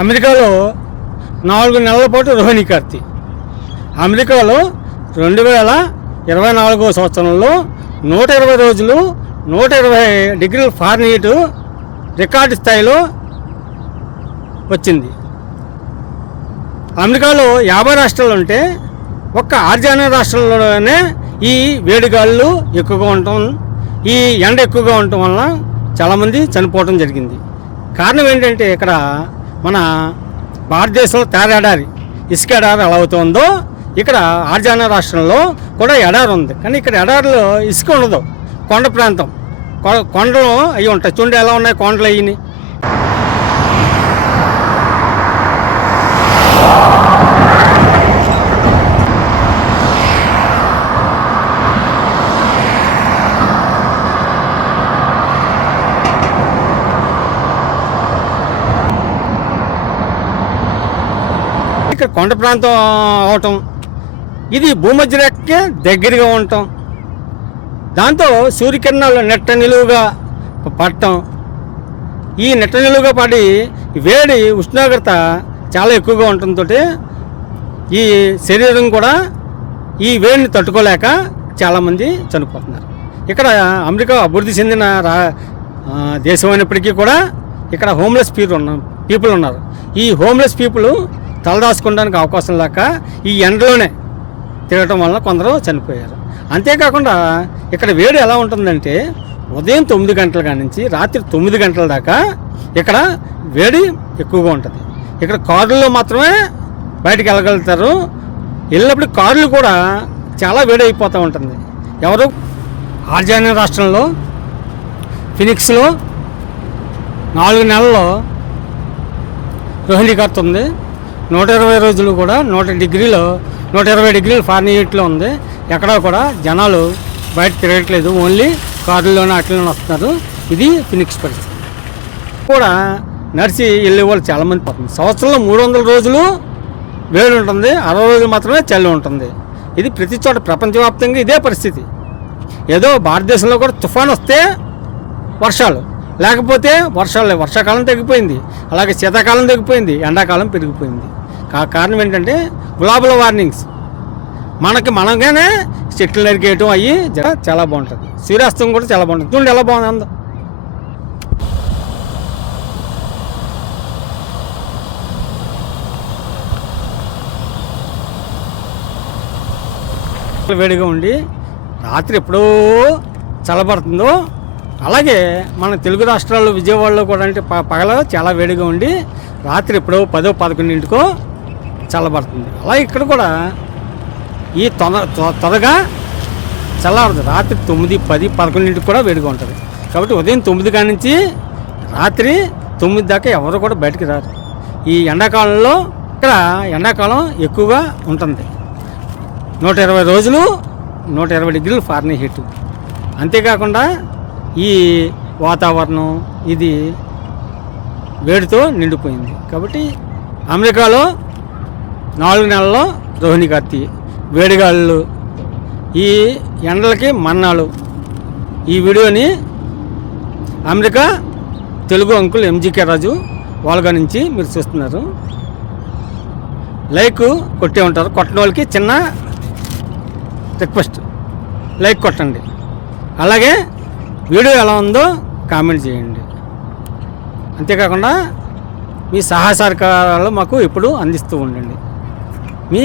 అమెరికాలో 4 నెలల పాటు రోహిణి కార్తీ. అమెరికాలో 2024 సంవత్సరంలో 120 రోజులు 120 డిగ్రీల ఫారెన్హీట్ రికార్డు స్థాయిలో వచ్చింది. అమెరికాలో 50 రాష్ట్రాలు ఉంటే ఒక్క ఆర్జానా రాష్ట్రంలోనే ఈ వేడిగాళ్ళు ఎక్కువగా ఉండటం, ఈ ఎండ ఎక్కువగా ఉండటం వలన చాలామంది చనిపోవడం జరిగింది. కారణం ఏంటంటే ఇక్కడ మన భారతదేశంలో తేర ఎడారి, ఇసుక ఎడారి ఎలా అవుతుందో ఇక్కడ ఆర్జానా రాష్ట్రంలో కూడా ఎడారి ఉంది. కానీ ఇక్కడ ఎడారిలో ఇసుక ఉండదు, కొండ ప్రాంతం, కొండలు అవి ఉంటాయి. చూడండి ఎలా ఉన్నాయి కొండలు అయ్యి. ఇక్కడ కొండ ప్రాంతం అవటం, ఇది భూమధ్య రేఖకి దగ్గరగా ఉండటం, దాంతో సూర్యకిరణాలు నెట్ట నిలువుగా పడటం, ఈ నెట్ట నిలువుగా పడి వేడి ఉష్ణోగ్రత చాలా ఎక్కువగా ఉండటంతో ఈ శరీరం కూడా ఈ వేడిని తట్టుకోలేక చాలామంది చనిపోతున్నారు. ఇక్కడ అమెరికా అభివృద్ధి చెందిన దేశం అయినప్పటికీ కూడా ఇక్కడ హోమ్లెస్ పీపుల్ ఉన్నారు. ఈ హోమ్లెస్ పీపుల్ తలదాచుకోవడానికి అవకాశం లేక ఈ ఎండలోనే తిరగటం వల్ల కొందరు చనిపోయారు. అంతేకాకుండా ఇక్కడ వేడి ఎలా ఉంటుందంటే ఉదయం 9 గంటల కాడి నుంచి రాత్రి 9 గంటల దాకా ఇక్కడ వేడి ఎక్కువగా ఉంటుంది. ఇక్కడ కారుల్లో మాత్రమే బయటికి వెళ్ళగలుగుతారు. వెళ్ళినప్పుడు కార్లు కూడా చాలా వేడి అయిపోతూ ఉంటుంది. ఎవరు ఆర్జానా రాష్ట్రంలో ఫినిక్స్లో 4 నెలల్లో రోహిణి కార్తీ ఉంది. 120 రోజులు కూడా 120 డిగ్రీలు ఫారెన్హీట్లో ఉంది. ఎక్కడా కూడా జనాలు బయట తిరగట్లేదు, ఓన్లీ కార్లోనే అట్లనే వస్తున్నారు. ఇది ఫినిక్స్ పరిస్థితి. కూడా నడిచి వెళ్ళే వాళ్ళు చాలామంది పోతుంది. సంవత్సరంలో 300 రోజులు వేడి ఉంటుంది, 60 రోజులు మాత్రమే చలి ఉంటుంది. ఇది ప్రతి చోట ప్రపంచవ్యాప్తంగా ఇదే పరిస్థితి. ఏదో భారతదేశంలో కూడా తుఫాన్ వస్తే వర్షాలు, లేకపోతే వర్షాకాలం తగ్గిపోయింది, అలాగే శీతాకాలం తగ్గిపోయింది, ఎండాకాలం పెరిగిపోయింది. కారణం ఏంటంటే గ్లోబల్ వార్మింగ్స్. మనగానే చెట్లు నరికేయటం అయ్యి చాలా బాగుంటుంది. సూర్యాస్తం కూడా చాలా బాగుంటుంది. చూడండి ఎలా బాగుంది. వేడిగా ఉండి రాత్రి ఎప్పుడో చల్లబడుతుందో అలాగే మన తెలుగు రాష్ట్రాల్లో విజయవాడలో కూడా అంటే పగల చాలా వేడిగా ఉండి రాత్రి ఎప్పుడో 10-11 చల్లబడుతుంది. అలాగే ఇక్కడ కూడా ఈ త్వరగా చల్లారదు. రాత్రి 9-10-11 కూడా వేడిగా ఉంటుంది. కాబట్టి ఉదయం 9 కాడి నుంచి రాత్రి 9 దాకా ఎవరు కూడా బయటికి రారు. ఈ ఎండాకాలంలో ఇక్కడ ఎండాకాలం ఎక్కువగా ఉంటుంది. 120 రోజులు 120 డిగ్రీలు ఫారెన్హీట్. అంతేకాకుండా ఈ వాతావరణం ఇది వేడితో నిండిపోయింది. కాబట్టి అమెరికాలో 4 నెలల్లో రోహిణి కార్తీ, వేడిగాళ్ళు, ఈ ఎండలకి మన్నాలు. ఈ వీడియోని అమెరికా తెలుగు అంకుల్ ఎంజీకే రాజు వాళ్ళ నుంచి మీరు చూస్తున్నారు. లైక్ కొట్టే ఉంటారు. కొట్టిన వాళ్ళకి చిన్న రిక్వెస్ట్, లైక్ కొట్టండి. అలాగే వీడియో ఎలా ఉందో కామెంట్ చేయండి. అంతేకాకుండా మీ సహాయ సహకారాలు మాకు ఎప్పుడు అందిస్తూ ఉండండి. మీ